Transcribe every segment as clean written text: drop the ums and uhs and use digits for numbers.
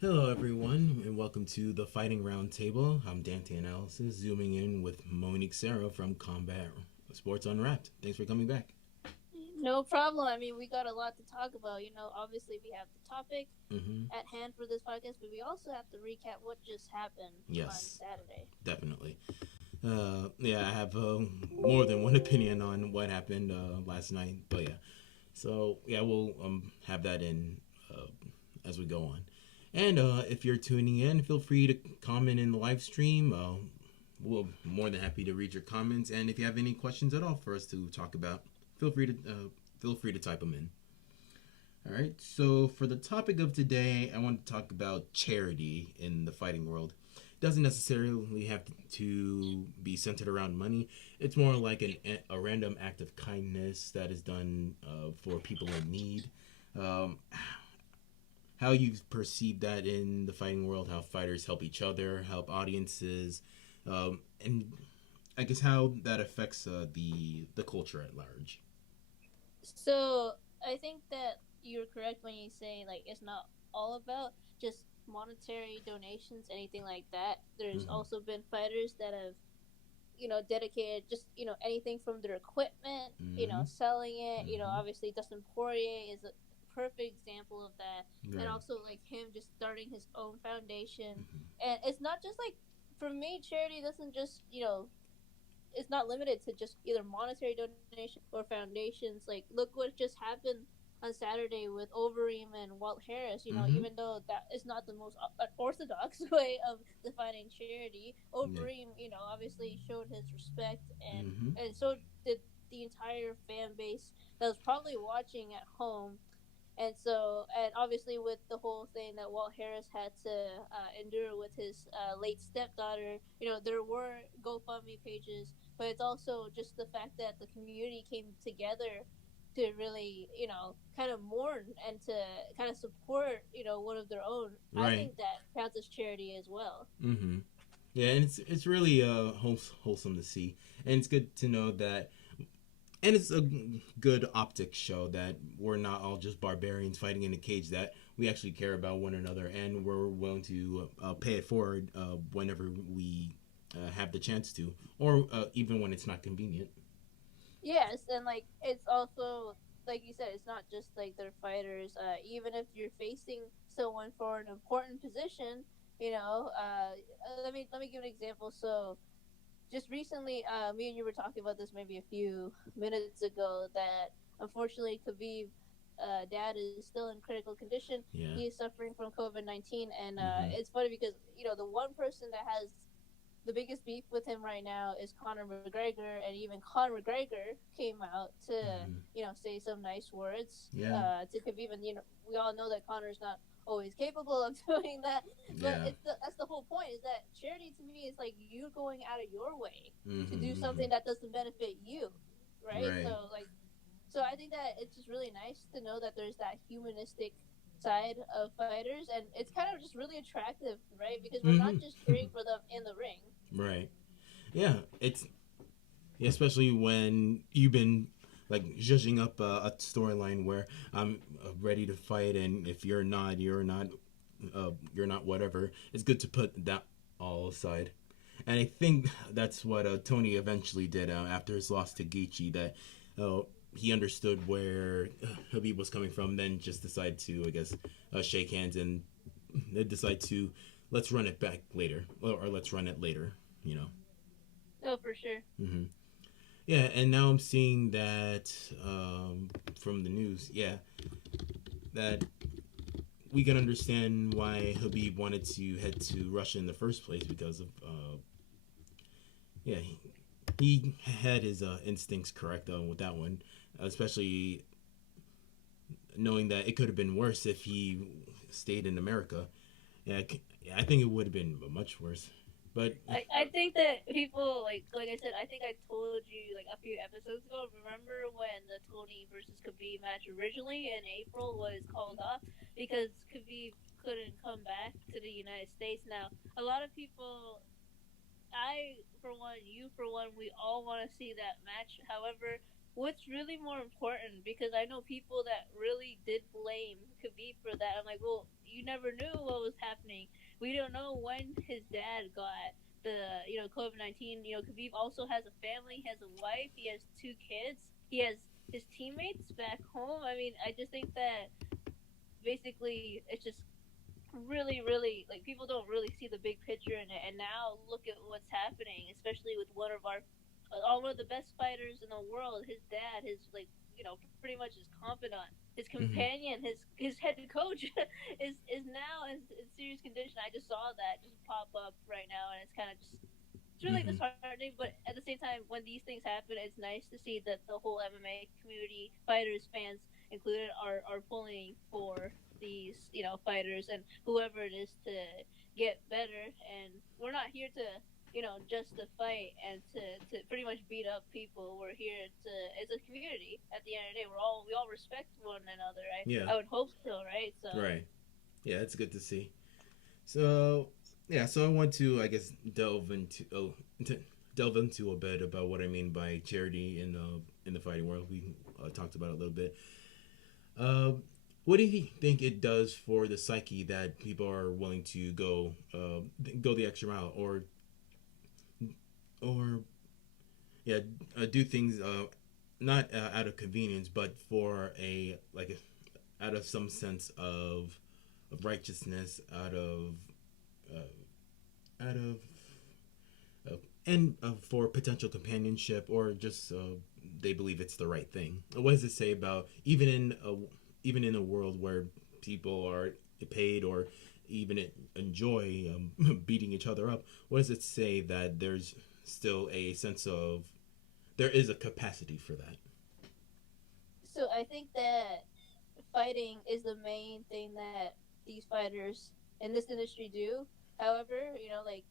Hello, everyone, and welcome to the Fighting Roundtable. I'm Dante Analysis, zooming in with Monique Sarah from Combat Sports Unwrapped. Thanks for coming back. No problem. I mean, we got a lot to talk about. Obviously, we have the topic Mm-hmm. at hand for this podcast, but we also have to recap what just happened on Yes, Saturday. definitely. Yeah, I have more than one opinion on what happened last night, but yeah. So yeah, we'll have that in uh, as we go on. And if you're tuning in, feel free to comment in the live stream. We're more than happy to read your comments, and if you have any questions at all for us to talk about, feel free to type them in. All right. So for the topic of today, I want to talk about charity in the fighting world. It doesn't necessarily have to be centered around money. It's more like a random act of kindness that is done for people in need. Um, how you perceive that in the fighting world, how fighters help each other, help audiences, and I guess how that affects the culture at large. So I think that you're correct when you say like it's not all about just monetary donations, anything like that. There's Mm-hmm. also been fighters that have dedicated just anything from their equipment, Mm-hmm. selling it. Mm-hmm. Obviously Dustin Poirier is a perfect example of that, and Right. also like him just starting his own foundation. Mm-hmm. And it's not just like, for me, charity doesn't just it's not limited to just either monetary donation or foundations. Like, look what just happened on Saturday with Overeem and Walt Harris. Mm-hmm. Even though that is not the most orthodox way of defining charity, Yeah. Overeem, obviously showed his respect, and Mm-hmm. so did the entire fan base that was probably watching at home. And obviously with the whole thing that Walt Harris had to endure with his late stepdaughter, there were GoFundMe pages, but it's also just the fact that the community came together to really, kind of mourn and to kind of support, one of their own. I Right. think that counts as charity as well. Mm-hmm. Yeah, and it's really wholesome to see, and it's good to know that, and it's a good optics show that we're not all just barbarians fighting in a cage. That we actually care about one another, and we're willing to pay it forward whenever we have the chance to, or even when it's not convenient. Yes, and like it's also, like you said, it's not just like they're fighters. Even if you're facing someone for an important position, let me give an example. So just recently, me and you were talking about this maybe a few minutes ago, that unfortunately Khabib, dad is still in critical condition. Yeah. He is suffering from COVID-19, and Mm-hmm. it's funny because the one person that has the biggest beef with him right now is Conor McGregor, and even Conor McGregor came out to Mm-hmm. say some nice words Yeah. to Khabib, and we all know that Conor's not always capable of doing that, but Yeah. that's the whole point, is that charity to me is like you going out of your way to do Mm-hmm. Mm-hmm. something that doesn't benefit you, right? Right. So I think that it's just really nice to know that there's that humanistic side of fighters, and it's kind of just really attractive, right? Because we're not just Mm-hmm. cheering for them in the ring. Right. Yeah. It's especially when you've been like judging up a storyline where I'm ready to fight, and if you're not, you're not whatever. It's good to put that all aside. And I think that's what Tony eventually did after his loss to Gaethje. That uh, he understood where Habib was coming from, then just decided to, I guess, shake hands and they decide to let's run it back later, or let's run it later. You know. Oh, for sure. Mm-hmm. Yeah, and now I'm seeing that from the news. Yeah, that we can understand why Habib wanted to head to Russia in the first place because of yeah, he had his instincts correct with that one, especially knowing that it could have been worse if he stayed in America. Yeah, I think it would have been much worse. But I think that people, like I said, I think I told you like a few episodes ago. Remember when the Tony versus Khabib match originally in April was called off because Khabib couldn't come back to the United States? Now, a lot of people, I for one, you for one, we all want to see that match. However, what's really more important? Because I know people that really did blame Khabib for that. I'm like, well, you never knew what was happening. We don't know when his dad got the COVID-19. Khabib also has a family, he has a wife, he has two kids, he has his teammates back home. I mean, I just think that basically it's just really, really, like, people don't really see the big picture in it. And now look at what's happening, especially with one of the best fighters in the world. His dad, his, like, pretty much his confidant, his Mm-hmm. companion, his head coach is now in serious condition. I just saw that just pop up right now, and it's kind of just, it's really Mm-hmm. disheartening. But at the same time, when these things happen, it's nice to see that the whole MMA community, fighters, fans included, are pulling for these fighters and whoever it is to get better. And we're not here to just to fight and to pretty much beat up people. We're here to, as a community, at the end of the day, we all respect one another. Yeah. I would hope so, right? So Right. Yeah, it's good to see. So yeah, so I want to, I guess, delve into a bit about what I mean by charity in the fighting world. We talked about it a little bit. Uh, what do you think it does for the psyche that people are willing to go the extra mile, or yeah, do things not out of convenience, but for out of some sense of righteousness, out of and for potential companionship, or just they believe it's the right thing. What does it say about even in a world where people are paid or even enjoy beating each other up? What does it say that there's still a sense of there is a capacity for that? I think that fighting is the main thing that these fighters in this industry do. However, like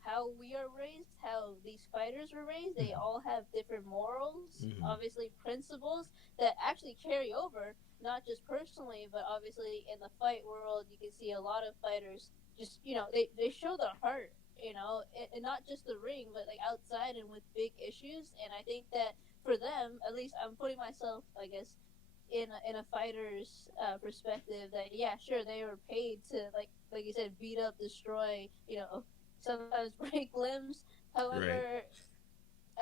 how we are raised, how these fighters were raised, they all have different morals, Mm-hmm. obviously principles that actually carry over, not just personally, but obviously in the fight world. You can see a lot of fighters just, they show their heart, and not just the ring, but like outside and with big issues. And I think that for them, at least I'm putting myself, I guess, in a fighter's perspective, that yeah, sure, they were paid to, like you said, beat up, destroy, sometimes break limbs. Right. However,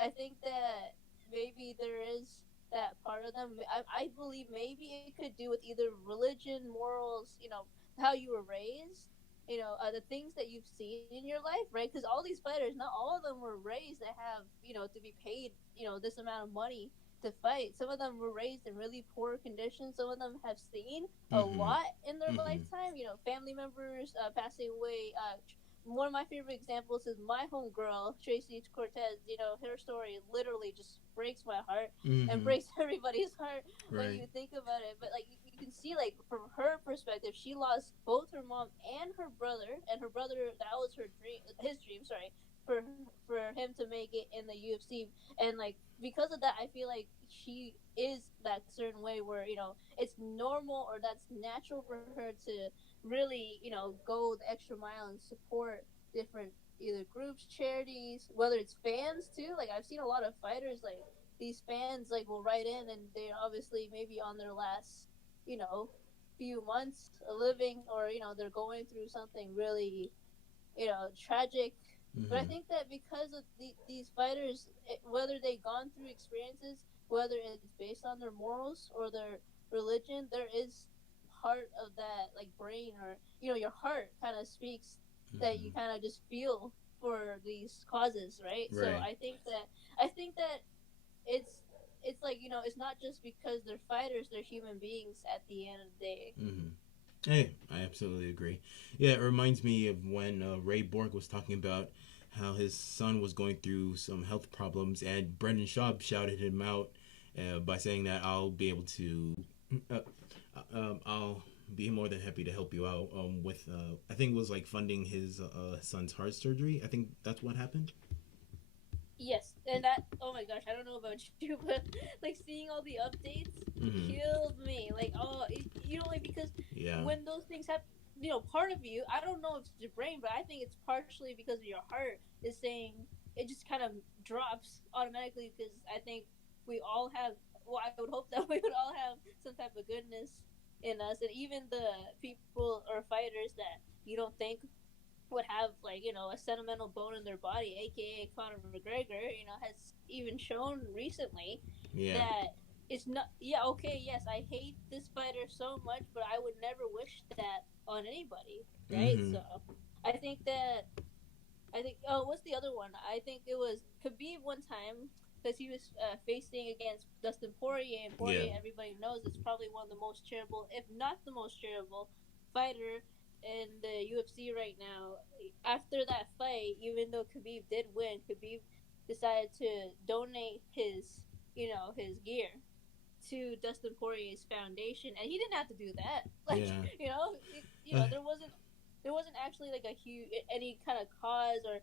I think that maybe there is that part of them. I believe maybe it could do with either religion, morals, how you were raised, the things that you've seen in your life, right? Because all these fighters, not all of them were raised to have, to be paid, this amount of money to fight. Some of them were raised in really poor conditions. Some of them have seen a Mm-hmm. lot in their Mm-hmm. lifetime. Family members passing away. One of my favorite examples is my homegirl, Tracy Cortez. Her story literally just breaks my heart and Mm-hmm. breaks everybody's heart when Right. you think about it. But like you can see, like from her perspective, she lost both her mom and her brother, that was his dream. Sorry, for him to make it in the UFC. And like because of that, I feel like she is that certain way where it's normal, or that's natural for her to really go the extra mile and support different either groups, charities, whether it's fans too. Like I've seen a lot of fighters, like these fans, like will write in, and they're obviously maybe on their last you know few months of living, or they're going through something really tragic. But I Mm-hmm. think that because of these fighters, whether they've gone through experiences, whether it's based on their morals or their religion, there is part of that, like brain, or your heart kind of speaks, that Mm-hmm. you kind of just feel for these causes, right? So Right. I think that it's like it's not just because they're fighters; they're human beings at the end of the day. Mm-hmm. Hey, I absolutely agree. Yeah, it reminds me of when Ray Borg was talking about how his son was going through some health problems, and Brendan Schaub shouted him out by saying that uh, I'll be more than happy to help you out with, I think it was like funding his son's heart surgery. I think that's what happened. Yes, and that, oh my gosh, I don't know about you, but like seeing all the updates Mm-hmm. killed me. Like, oh, like because Yeah. when those things happen, part of you, I don't know if it's your brain, but I think it's partially because of your heart is saying, it just kind of drops automatically, because I think we all have. Well, I would hope that we would all have some type of goodness in us, and even the people or fighters that you don't think would have like a sentimental bone in their body, aka Conor McGregor, has even shown recently Yeah. that it's not. Yeah, okay, yes, I hate this fighter so much, but I would never wish that on anybody, right? Mm-hmm. So I think that what's the other one? I think it was Khabib one time because he was facing against Dustin Poirier, and Yeah. Poirier, everybody knows, is probably one of the most charitable, if not the most charitable, fighter in the UFC right now. After that fight, even though Khabib did win, Khabib decided to donate his gear to Dustin Poirier's foundation, and he didn't have to do that. Like Yeah. there wasn't actually like a huge any kind of cause or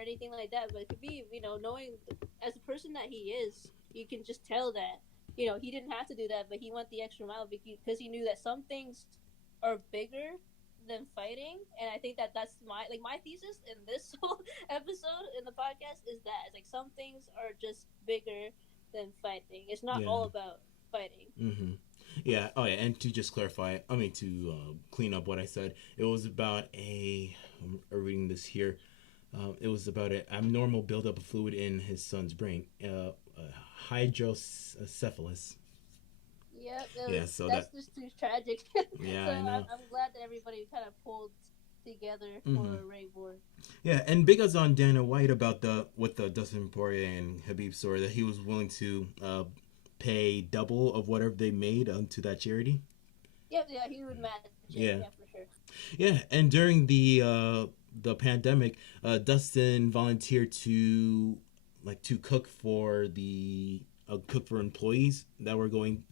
anything like that. But it could be knowing as a person that he is, you can just tell that he didn't have to do that, but he went the extra mile because he knew that some things are bigger than fighting. And I think that that's my thesis in this whole episode in the podcast is that it's like some things are just bigger than fighting. It's not Yeah. all about fighting. Mm-hmm. Yeah. Oh, yeah. And to just clarify, I mean, to clean up what I said, it was about I'm reading this here. It was about an abnormal buildup of fluid in his son's brain, hydrocephalus. Yep, Yeah. So that's that. just too tragic. Yeah, So I know. I'm glad that everybody kind of pulled together Mm-hmm. for Ray Borg. Yeah, and big ups on Dana White about the with the Dustin Poirier and Habib story that he was willing to pay double of whatever they made to that charity. Yep, yeah, he would match it. Yeah, Yeah, for sure. yeah, and during the pandemic, Dustin volunteered to to cook for the cook for employees that were going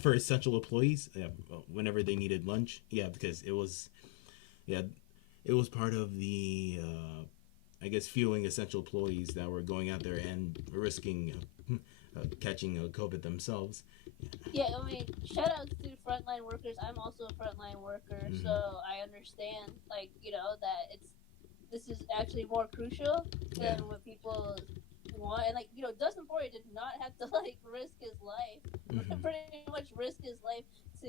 for essential employees whenever they needed lunch. Yeah, because yeah it was part of the I guess fueling essential employees that were going out there and risking catching COVID themselves. Yeah, I mean, shout out to frontline workers. I'm also a frontline worker, so Mm-hmm. I understand, like, that this is actually more crucial Yeah. than what people want. And, like, Dustin Poirier did not have to, like, risk his life, Mm-hmm. pretty much risk his life to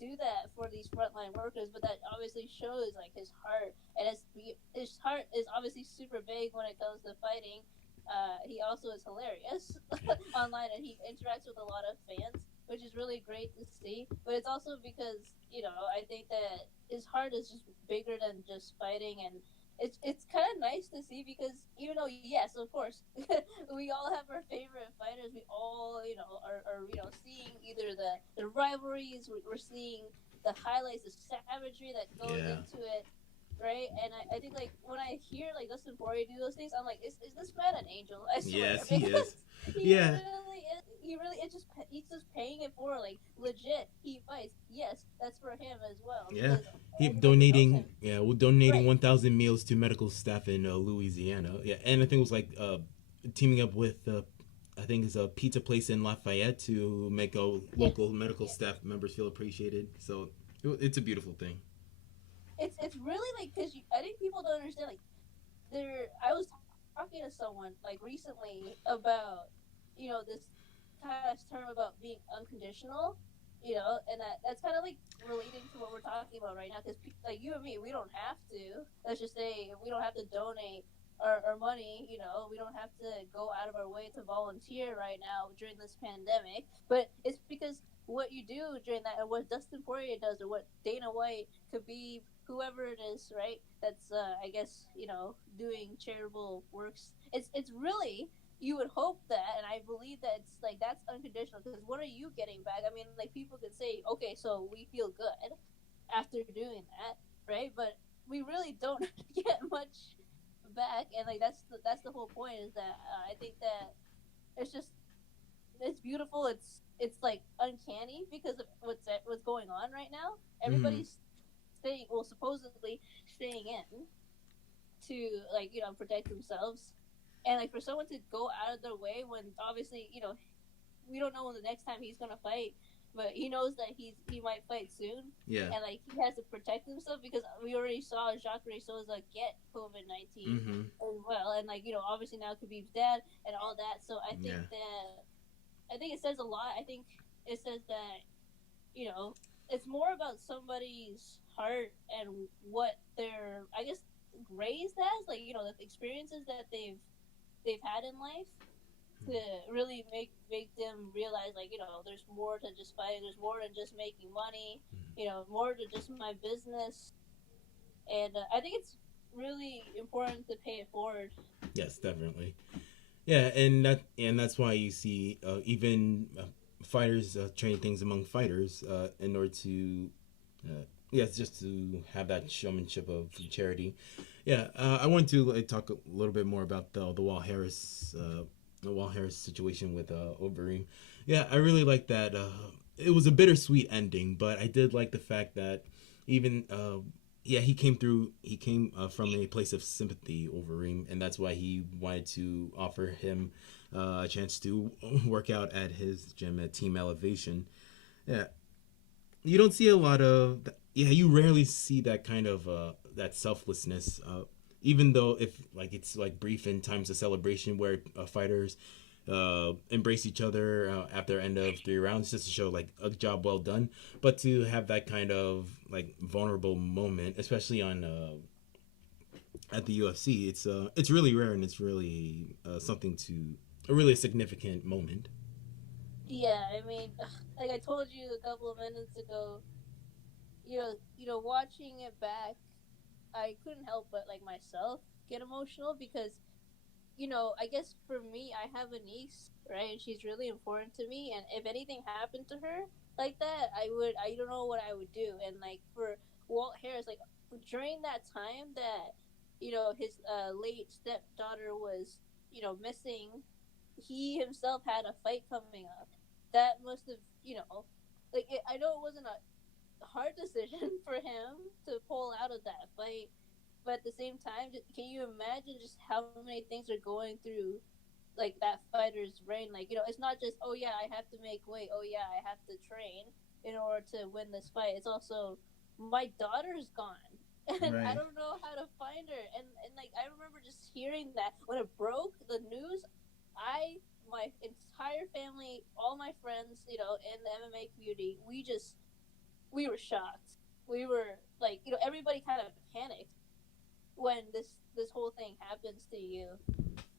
do that for these frontline workers. But that obviously shows, like, his heart. And his heart is obviously super big when it comes to fighting. He also is hilarious online, and he interacts with a lot of fans, which is really great to see. But it's also because I think that his heart is just bigger than just fighting, and it's kind of nice to see because even though yes, of course, we all have our favorite fighters. We all are seeing either the rivalries. We're seeing the highlights, the savagery that goes Yeah. into it, right? And I think like when I hear like Dustin Poirier do those things, I'm like, is this man an angel? I swear, Yes, he is. because he Yeah. really is. He really is he's just paying it for like legit. He fights. Yes, that's for him as well Yeah. because He everybody knows him. donating. Yeah, we're donating Right. 1,000 meals to medical staff in Louisiana. Yeah, and I think it was like teaming up with I think it's a pizza place in Lafayette to make Yes. local medical Yeah. staff members feel appreciated. So it's a beautiful thing. It's really like because I think people don't understand like I was talking to someone like recently about this kind of term about being unconditional, and that's kind of like relating to what we're talking about right now because like you and me, we don't have to, let's just say, we don't have to donate our money, we don't have to go out of our way to volunteer right now during this pandemic, but it's because what you do during that and what Dustin Poirier does or what Dana White could be, whoever it is, right? That's I guess doing charitable works. It's really, you would hope that, and I believe that it's like that's unconditional because what are you getting back? I mean, like people could say, okay, so we feel good after doing that, right? But we really don't get much back, and like that's the whole point is that I think that it's just it's beautiful. It's like uncanny because of what's going on right now. Mm-hmm. Everybody's staying, well, supposedly staying in to like protect themselves, and like for someone to go out of their way when obviously we don't know when the next time he's gonna fight, but he knows that he might fight soon, Yeah. and like he has to protect himself because we already saw Jacques Souza get COVID-19 Mm-hmm. as well, and like obviously now Khabib's dad and all that. So I think Yeah. that I think it says a lot. I think it says that, you know, it's more about somebody's heart and what they're, I guess, raised as, like, you know, the experiences that they've had in life to really make them realize, like, you know, there's more to just fighting, there's more than just making money, you know, more to just my business. And I think it's really important to pay it forward. Yes, definitely. Yeah, and that's why you see even fighters train things among fighters in order to yeah, it's just to have that showmanship of charity. Yeah, I want to talk a little bit more about the Wall Harris situation with Overeem. Yeah, I really like that. It was a bittersweet ending, but I did like the fact that even yeah, he came through. He came from a place of sympathy over Reem, and that's why he wanted to offer him a chance to work out at his gym at Team Elevation. Yeah, you don't see a lot of. Yeah, you rarely see that kind of that selflessness. Even though if like it's like brief in times of celebration where fighters embrace each other after end of 3 rounds just to show like a job well done, but to have that kind of like vulnerable moment, especially on at the UFC, it's really rare and it's really something to a really significant moment. Yeah, I mean, like I told you a couple of minutes ago, watching it back, I couldn't help but like myself get emotional because, I guess for me, I have a niece, right? And she's really important to me. And if anything happened to her like that, I don't know what I would do. And like for Walt Harris, like during that time that, his late stepdaughter was, missing, he himself had a fight coming up. That must have, I know it wasn't a hard decision for him to pull out of that fight, but at the same time, can you imagine just how many things are going through like that fighter's brain? Like, it's not just, oh yeah, I have to make weight, oh yeah, I have to train in order to win this fight. It's also, my daughter's gone and I Right. don't know how to find her. And like I remember just hearing that when it broke the news, I my entire family, all my friends, in the MMA community, we were shocked. We were like, everybody kind of panicked when this whole thing happens to you.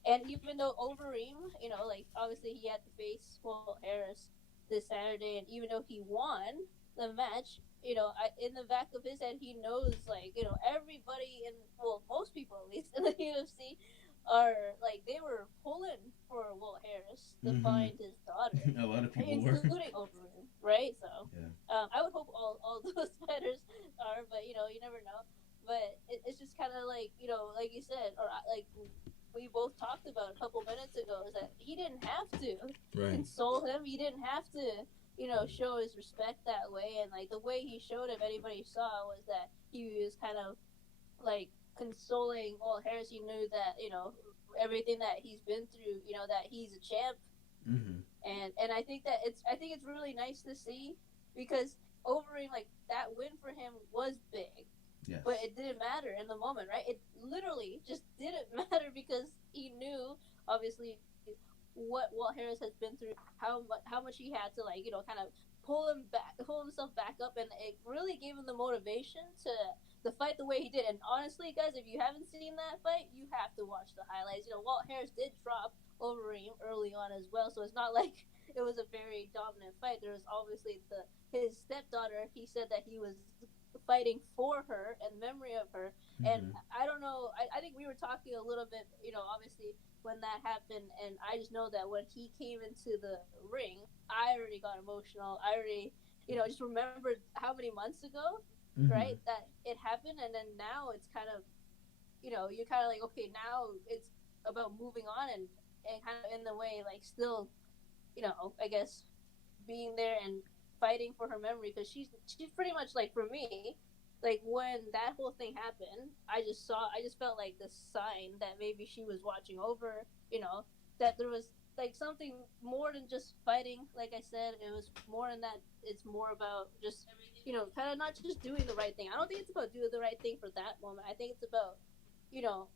And even though Overeem, like obviously he had to face Walt Harris this Saturday, and even though he won the match, in the back of his head, he knows, like, everybody in, well, most people at least in the UFC are like, they were pulling for Walt Harris to Mm-hmm. find his daughter, A lot of people were. including Overeem, right? So, Yeah. I would hope all those fighters are, but you never know. But it's just kind of like, like you said, or like we both talked about a couple minutes ago, is that he didn't have to Right. console him. He didn't have to, show his respect that way. And like the way he showed, if anybody saw, was that he was kind of like consoling Walt Harris. He knew that, everything that he's been through, that he's a champ. Mm-hmm. And I think it's really nice to see, because Overeem, like, that win for him was big, Yes. but it didn't matter in the moment, right? It literally just didn't matter because he knew, obviously, what Walt Harris has been through, how much he had to, like, kind of pull himself back up, and it really gave him the motivation to fight the way he did. And honestly, guys, if you haven't seen that fight, you have to watch the highlights. Walt Harris did drop Overeem early on as well, so it's not like it was a very dominant fight. There was obviously his stepdaughter. He said that he was fighting for her and memory of her. And Mm-hmm. I don't know. I think we were talking a little bit, obviously when that happened, and I just know that when he came into the ring, I already got emotional. I already, just remembered how many months ago, Mm-hmm. right, that it happened, and then now it's kind of, you're kind of like, okay, now it's about moving on, and kind of in the way, like, still, I guess, being there and fighting for her memory, because she's pretty much like, for me, like when that whole thing happened, I just felt like the sign that maybe she was watching over, that there was like something more than just fighting. Like I said, it was more than that. It's more about just, kind of not just doing the right thing. I don't think it's about doing the right thing for that moment. I think it's about, you know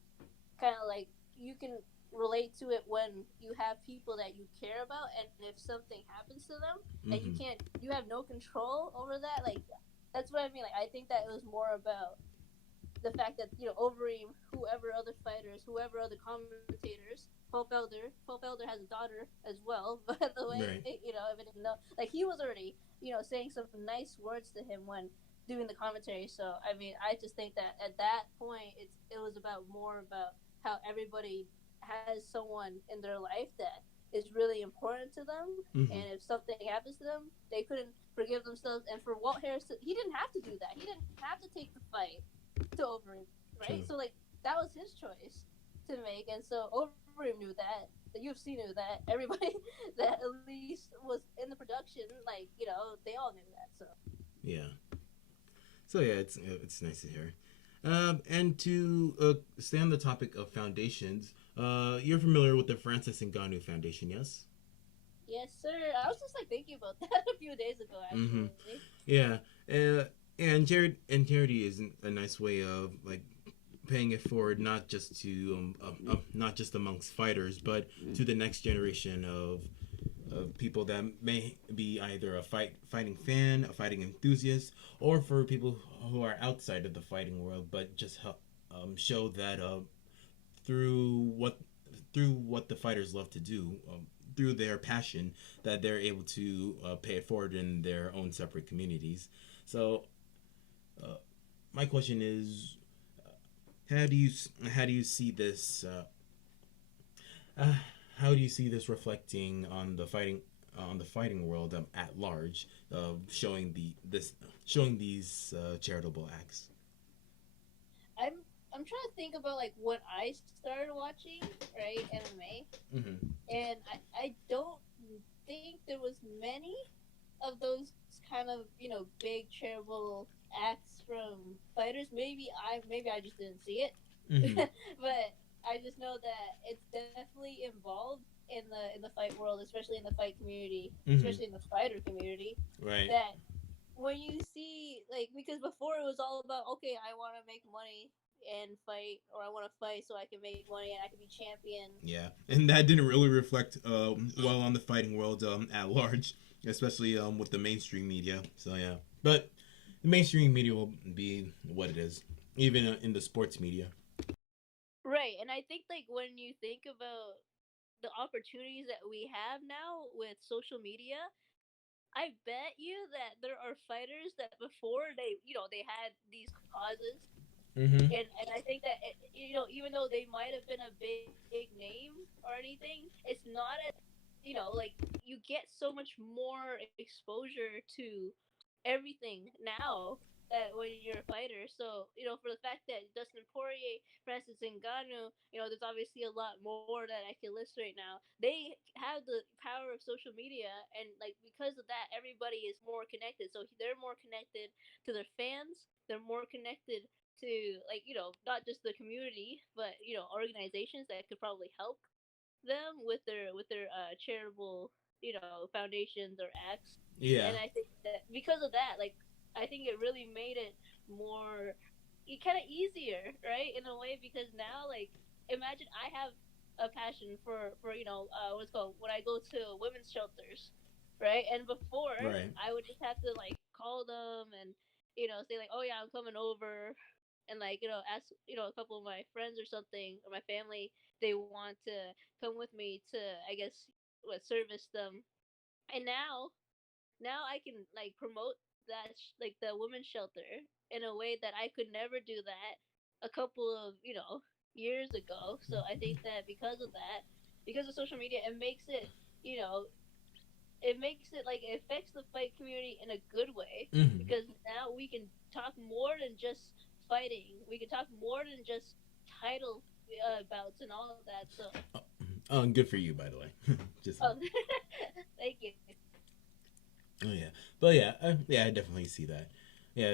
kind of like you can relate to it when you have people that you care about, and if something happens to them, and Mm-hmm. you have no control over that. Like that's what I mean. Like I think that it was more about the fact that Overeem, whoever other fighters, whoever other commentators, Pope Elder has a daughter as well. By the way, Right. if I didn't know, like he was already saying some nice words to him when doing the commentary. So I mean, I just think that at that point, it was about more about how everybody has someone in their life that is really important to them, Mm-hmm. and if something happens to them, they couldn't forgive themselves. And for Walt Harris, he didn't have to do that. He didn't have to take the fight to Overeem, right? True. So like that was his choice to make, and so Overeem knew that. The UFC knew that. Everybody that at least was in the production, like they all knew that. So Yeah. So yeah, it's nice to hear. And to stay on the topic of foundations, you're familiar with the Francis Ngannou Foundation, yes? yes, sir. I was just like thinking about that a few days ago, Mm-hmm. actually. Yeah. And charity is a nice way of like paying it forward, not just to not just amongst fighters, but to the next generation of people that may be either a fighting fan, a fighting enthusiast, or for people who are outside of the fighting world, but just help show that through what through what the fighters love to do, through their passion, that they're able to pay it forward in their own separate communities. So, uh, my question is, how do you how do you see this? Uh, how do you see this reflecting on the fighting world at large, showing showing these charitable acts? I'm trying to think about like when I started watching right MMA, Mm-hmm. and I don't think there was many of those kind of big charitable acts from fighters. Maybe I just didn't see it, Mm-hmm. but I just know that it's definitely involved in the fight world, especially in the fight community, Mm-hmm. especially in the fighter community. Right. That when you see like because before it was all about okay, I want to make money and fight, or I want to fight so I can make money and I can be champion. Yeah, and that didn't really reflect well on the fighting world at large, especially with the mainstream media. So yeah, but the mainstream media will be what it is, even in the sports media. Right, and I think like when you think about the opportunities that we have now with social media, I bet you that there are fighters that before they had these causes, Mm-hmm. and I think that even though they might have been a big name or anything, it's not as like you get so much more exposure to everything now that when you're a fighter. So for the fact that Dustin Poirier, Francis Ngannou, there's obviously a lot more that I can list right now. They have the power of social media, and like because of that, everybody is more connected. So they're more connected to their fans. They're more connected to like not just the community, but organizations that could probably help them with their charitable foundations or acts. Yeah. And I think that because of that, like I think it really made it more kind of easier, right, in a way, because now like imagine I have a passion for what's called when I go to women's shelters, right? And before Right. I would just have to like call them and say like, oh yeah, I'm coming over, and like ask a couple of my friends or something or my family they want to come with me to, I guess, what, service them. And now I can like promote that like the women's shelter in a way that I could never do that a couple of years ago. So I think that because of that, because of social media, it makes it you know it makes it like it affects the fight community in a good way, Mm-hmm. because now we can talk more than just fighting. We can talk more than just title bouts and all of that. So, Oh, good for you, by the way. Just thank you. oh yeah, but yeah, yeah, I definitely see that. Yeah,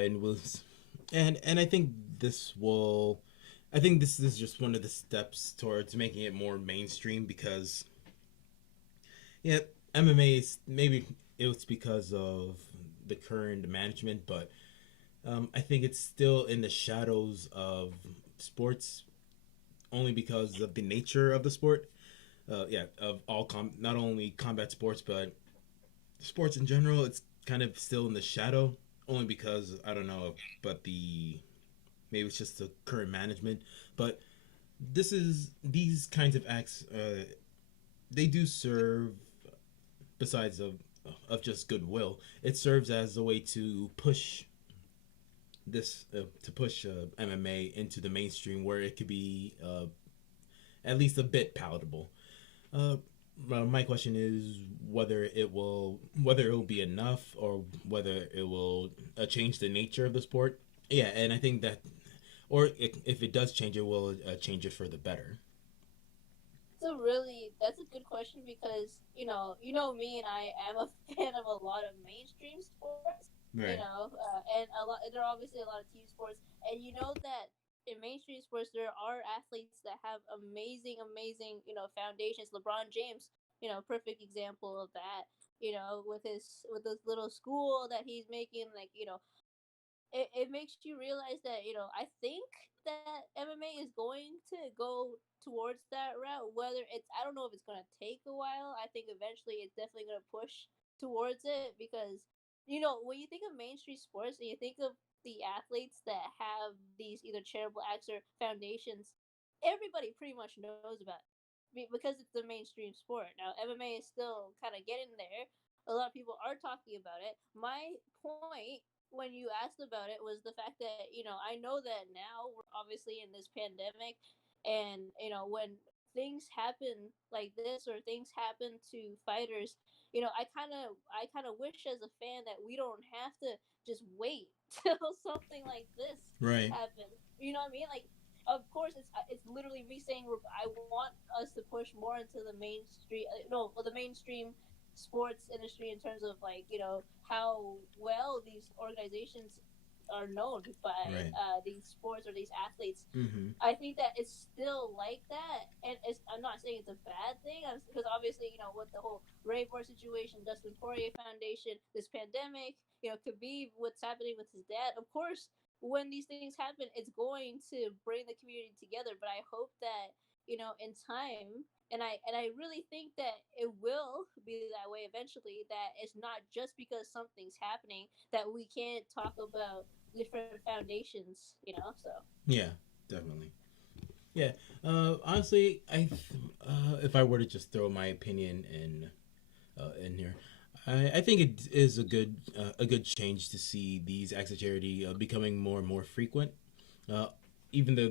and and I think this will, I think this is just one of the steps towards making it more mainstream because yeah, MMA is maybe it was because of the current management, but I think it's still in the shadows of sports only because of the nature of the sport. Yeah, of all not only combat sports but sports in general. It's kind of still in the shadow, only because I don't know, but maybe it's just the current management. But these kinds of acts. They do serve, besides of just goodwill, it serves as a way to push MMA into the mainstream where it could be at least a bit palatable. Uh, my question is whether it will be enough or whether it will change the nature of the sport. Yeah, and I think that, or if it does change, it will change it for the better. That's a good question because me and I am a fan of a lot of mainstream sports. Right. And a lot there are obviously a lot of team sports, and you know that in mainstream sports there are athletes that have amazing foundations. LeBron James, perfect example of that. With this little school that he's making, it makes you realize that I think that MMA is going to go towards that route. Whether it's I don't know if it's going to take a while. I think eventually it's definitely going to push towards it because when you think of mainstream sports and you think of the athletes that have these either charitable acts or foundations, everybody pretty much knows about it because it's the mainstream sport. Now MMA is still kind of getting there. A lot of people are talking about it. My point when you asked about it was the fact that I know that now we're obviously in this pandemic, and when things happen like this or things happen to fighters, I kind of wish as a fan that we don't have to just wait till something like this Right. happens. You know what I mean? Like, of course, it's literally me saying I want us to push more into the mainstream, no, well, the mainstream sports industry in terms of how well these organizations are known by Right. these sports or these athletes. Mm-hmm. I think that it's still like that, and I'm not saying it's a bad thing because obviously with the whole Rainbow situation, Dustin Poirier Foundation, this pandemic, Khabib, what's happening with his dad. Of course, when these things happen, it's going to bring the community together. But I hope that in time, and I really think that it will be that way eventually. That it's not just because something's happening that we can't talk about different foundations. So Yeah, definitely. Yeah. Honestly, if I were to just throw my opinion in here, I think it is a good change to see these acts of charity becoming more and more frequent. Uh, Even though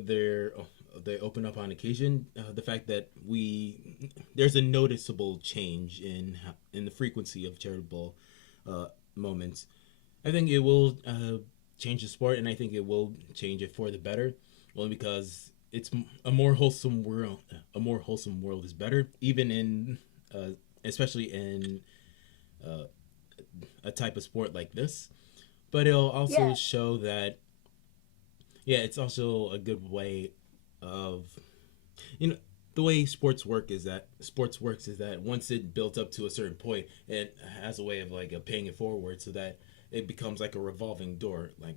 they open up on occasion, the fact that we there's a noticeable change in the frequency of charitable uh, moments. I think it will change the sport, and I think it will change it for the better. Only because it's a more wholesome world. A more wholesome world is better, even uh, especially in uh, a type of sport like this. But it'll also yeah, show that, yeah, it's also a good way of, you know, the way sports works is that once it builds up to a certain point, it has a way of like paying it forward so that it becomes like a revolving door, like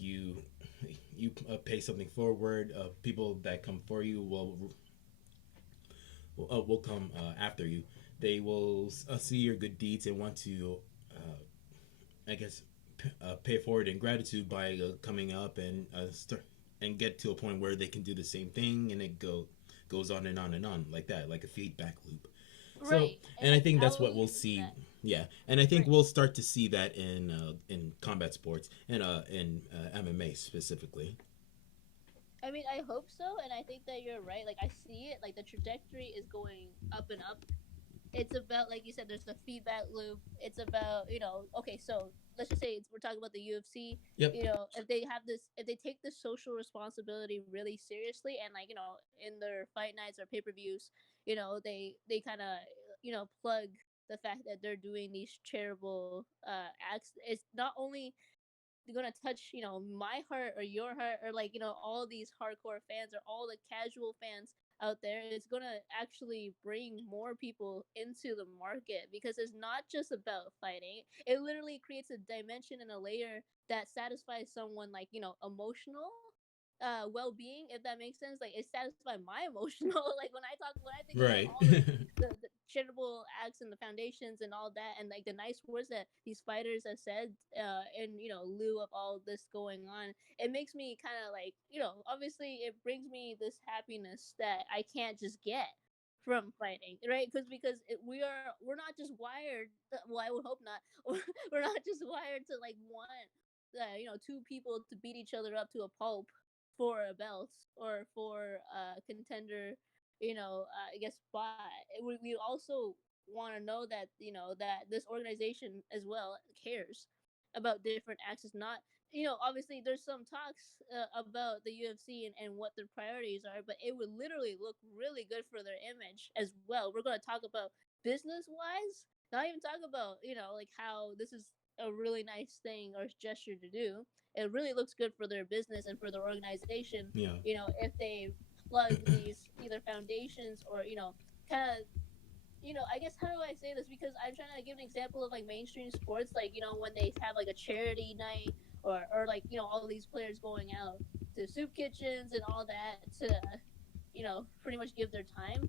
you pay something forward. People that come for you will come after you. They will see your good deeds and want to, I guess, pay forward in gratitude by coming up and and get to a point where they can do the same thing, and it goes on and on and on like that, like a feedback loop. So, right. And and I think I that's was what we'll using see. that. Yeah, and I think Right. we'll start to see that in combat sports and in MMA specifically. I mean, I hope so, and I think that you're right. Like, I see it. Like, the trajectory is going up and up. It's about, like you said, there's the feedback loop. It's about, okay, so let's just say we're talking about the UFC. Yep. If they take this social responsibility really seriously, and in their fight nights or pay-per-views, they kind of plug the fact that they're doing these charitable acts. It's not only gonna touch my heart or your heart or all these hardcore fans or all the casual fans out there. It's gonna actually bring more people into the market because it's not just about fighting. It literally creates a dimension and a layer that satisfies someone emotional, well-being, if that makes sense. Like it satisfies my emotional like when I think about Right. all the charitable acts and the foundations and all that, and like the nice words that these fighters have said in lieu of all this going on, it makes me kind of like, obviously it brings me this happiness that I can't just get from fighting, right? Because we're not just wired, well, I would hope not. We're not just wired to like want two people to beat each other up to a pulp for a belt or for a contender, I guess spot. We also want to know that that this organization as well cares about different axes. Not, obviously there's some talks about the UFC and what their priorities are, but it would literally look really good for their image as well. We're going to talk about business wise, not even talk about like how this is a really nice thing or gesture to do. It really looks good for their business and for their organization, Yeah. if they plug these either foundations or, kind of, I guess, how do I say this? Because I'm trying to give an example of like mainstream sports, like, when they have like a charity night or like, all these players going out to soup kitchens and all that to, pretty much give their time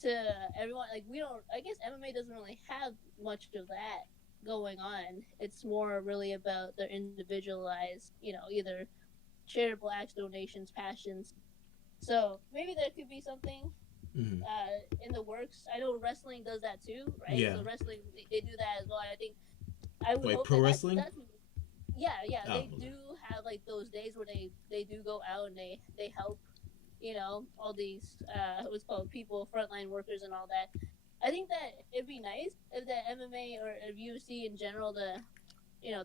to everyone. Like, we don't, I guess MMA doesn't really have much of that going on. It's more really about their individualized, either charitable acts, donations, passions. So maybe there could be something Hmm. in the works. I know wrestling does that too, right? Yeah. So wrestling, they do that as well. I think I would Wait, hope pro that wrestling? that's yeah, yeah. Oh, They okay. do have like those days where they do go out and they help, all these what's called people, frontline workers and all that. I think that it'd be nice if the MMA or if UFC in general, the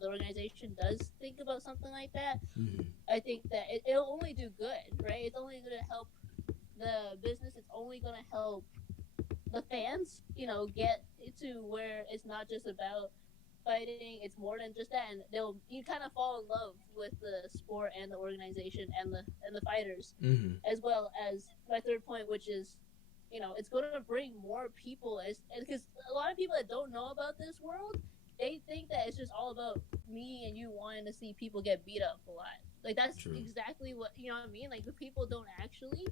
organization does think about something like that. Hmm. I think that it'll only do good, right? It's only going to help the business. It's only going to help the fans, get to where it's not just about fighting. It's more than just that, and you kind of fall in love with the sport and the organization and the fighters, Hmm. as well as my third point, which is, it's going to bring more people, as because a lot of people that don't know about this world, they think that it's just all about me and you wanting to see people get beat up a lot. Like that's True. exactly what, what I mean. Like the people don't actually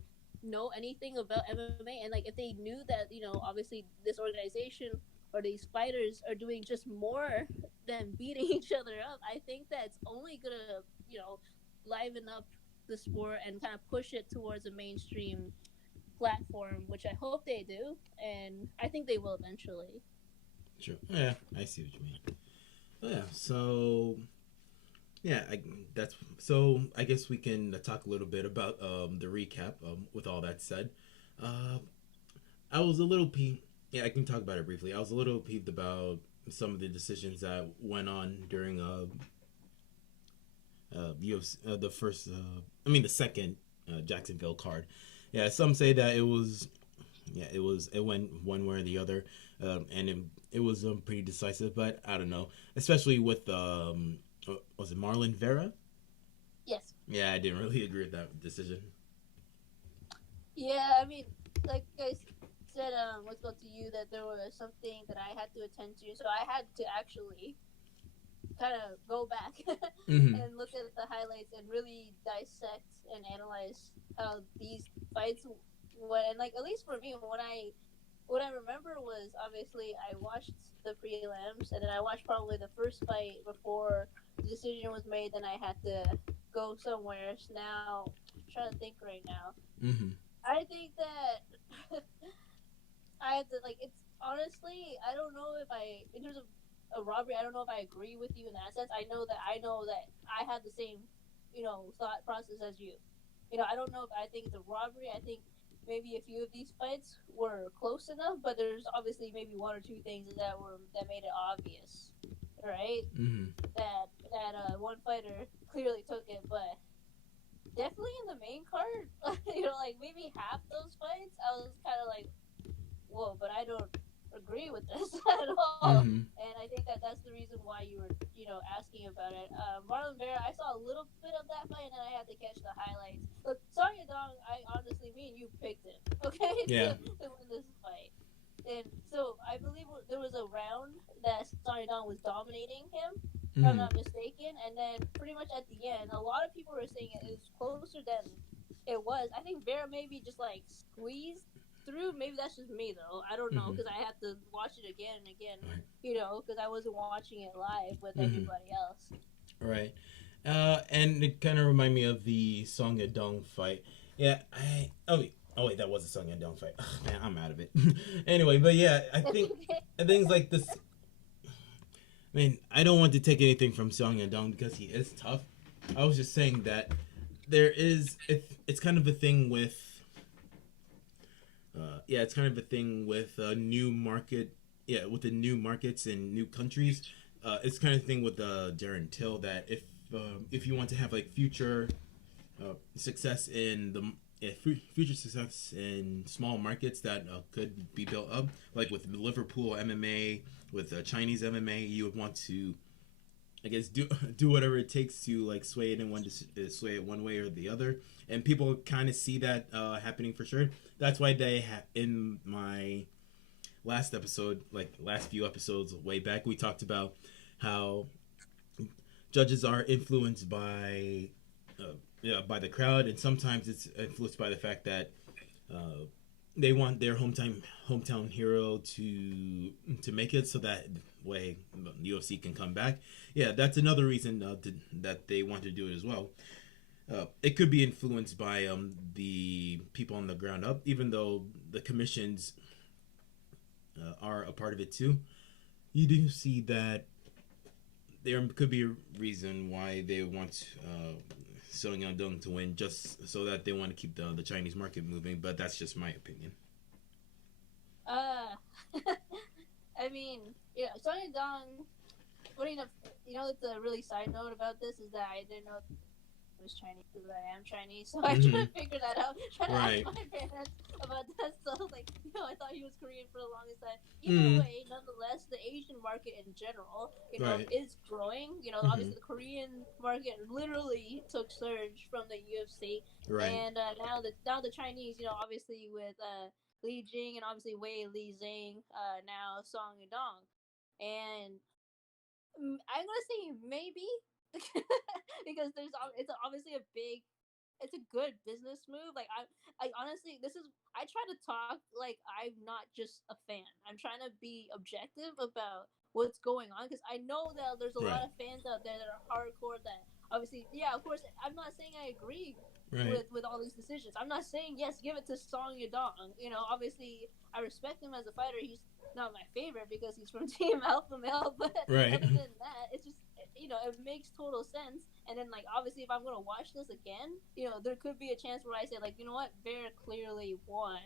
know anything about MMA, and like if they knew that, obviously this organization or these fighters are doing just more than beating each other up, I think that's only gonna, liven up the sport and kind of push it towards a mainstream platform, which I hope they do, and I think they will eventually. True. Yeah, I see what you mean. Oh, yeah. So yeah, that's so. I guess we can talk a little bit about the recap. With all that said, uh, I was a little peeved. Yeah, I can talk about it briefly. I was a little peeved about some of the decisions that went on during UFC, the first. I mean, the second Jacksonville card. Yeah, some say that it was. Yeah, it went one way or the other, and it was pretty decisive. But I don't know, especially with was it Marlon Vera? Yes. Yeah, I didn't really agree with that decision. Yeah, I mean, like I said, let's go to you that there was something that I had to attend to, so I had to actually kind of go back Mm-hmm. and look at the highlights and really dissect and analyze how these fights went. And like at least for me, what I remember was obviously I watched the prelims and then I watched probably the first fight before the decision was made. Then I had to go somewhere. So now I'm trying to think right now. Mm-hmm. I think that I have to like. It's honestly, I don't know if in terms of a robbery, I don't know if I agree with you in that sense. I know that I have the same, thought process as you. I don't know if I think it's a robbery. I think maybe a few of these fights were close enough, but there's obviously maybe one or two things that made it obvious, right? Mm-hmm. That one fighter clearly took it, but definitely in the main card, like maybe half those fights, I was kind of like, whoa, but I don't agree with this at all. Mm-hmm. And I think that that's the reason why you were, asking about it. Marlon Vera, I saw a little bit of that fight, and then I had to catch the highlights. Look, Sonya Dong, I honestly, me and you picked him, okay, Yeah. to win this fight. And so I believe there was a round that Sonya Dong was dominating him, if I'm Mm-hmm. not mistaken. And then pretty much at the end, a lot of people were saying it was closer than it was. I think Vera maybe just like squeezed through. Maybe that's just me though. I don't know Mm-hmm. because I had to watch it again and again. Right. Because I wasn't watching it live with Mm-hmm. everybody else. Right. And it kind of remind me of the Song Yadong fight. Yeah, oh wait, that was a Song Yadong fight. Ugh, man, I'm out of it. Anyway, but yeah, I think it's like this. I mean, I don't want to take anything from Song Yadong because he is tough. I was just saying that it's kind of a thing with it's kind of a thing with new market, with the new markets and new countries. It's kind of thing with Darren Till that if you want to have like success in the future success in small markets that could be built up, like with Liverpool MMA, with Chinese MMA, you would want to, I guess, do whatever it takes to like sway it sway it one way or the other, and people kind of see that happening for sure. That's why in my last episode, like last few episodes way back, we talked about how judges are influenced by the crowd, and sometimes it's influenced by the fact that uh, they want their hometown hero to make it, so that way UFC can come back. Yeah, that's another reason that they want to do it as well. It could be influenced by the people on the ground up, even though the commissions are a part of it too. You do see that there could be a reason why they want Song Yadong to win, just so that they want to keep the Chinese market moving. But that's just my opinion. Uh, I mean, Sonny Dong. Funny enough, the really side note about this is that I didn't know it was Chinese because I am Chinese, so I Mm-hmm. tried to figure that out. Trying to ask Right. my parents about that stuff. Like, I thought he was Korean for the longest time. Either Mm. way, nonetheless, the Asian market in general, Right. is growing. Mm-hmm. Obviously the Korean market literally took surge from the UFC, Right. and now the Chinese, obviously with Li Jing and obviously Wei Li Zhang, now Song Yudong, and I'm gonna say maybe because it's obviously it's a good business move. Like I honestly, I try to talk like I'm not just a fan. I'm trying to be objective about what's going on because I know that there's a lot Right. of fans out there that are hardcore. That obviously, yeah, of course, I'm not saying I agree Right. with all these decisions. I'm not saying yes, give it to Song Yadong. Obviously, I respect him as a fighter. He's not my favorite because he's from Team Alpha Male, but Right. other than that, it's just it makes total sense. And then like obviously, if I'm gonna watch this again, there could be a chance where I say like, you know what, Bear clearly won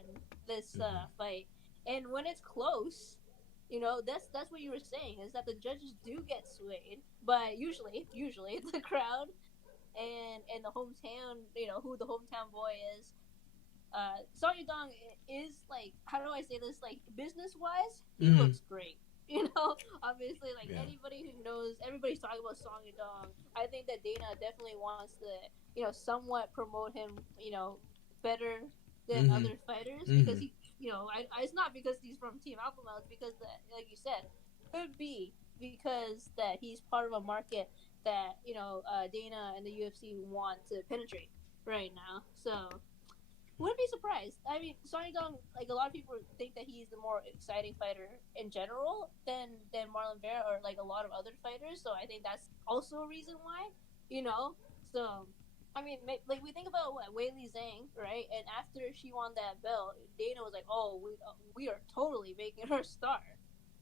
this Mm-hmm. fight, and when it's close. That's what you were saying is that the judges do get swayed, but usually the crowd and the hometown, who the hometown boy is. Song Yudong is like, how do I say this? Like business wise, he Mm-hmm. looks great. Obviously, like Yeah. anybody who knows, everybody's talking about Song Yudong. I think that Dana definitely wants to, somewhat promote him, better than Mm-hmm. other fighters because Mm-hmm. it's not because he's from Team Alpha Male. It's because that, like you said, could be because that he's part of a market that Dana and the UFC want to penetrate right now. So wouldn't be surprised. I mean, Sonny Dong, like a lot of people think that he's the more exciting fighter in general than Marlon Vera or like a lot of other fighters. So I think that's also a reason why, you know. So I mean, like we think about what Wei Li Zhang, right? And after she won that belt, Dana was like, "Oh, we are totally making her star,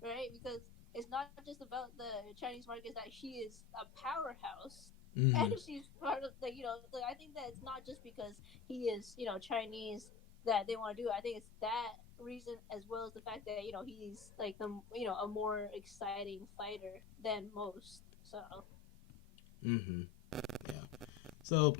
right?" Because it's not just about the Chinese market; it's that she is a powerhouse, and Mm-hmm. she's part of the. Like, I think that it's not just because he is, Chinese that they want to do. I think it's that reason as well as the fact that he's like a more exciting fighter than most. So Mm-hmm. Yeah. So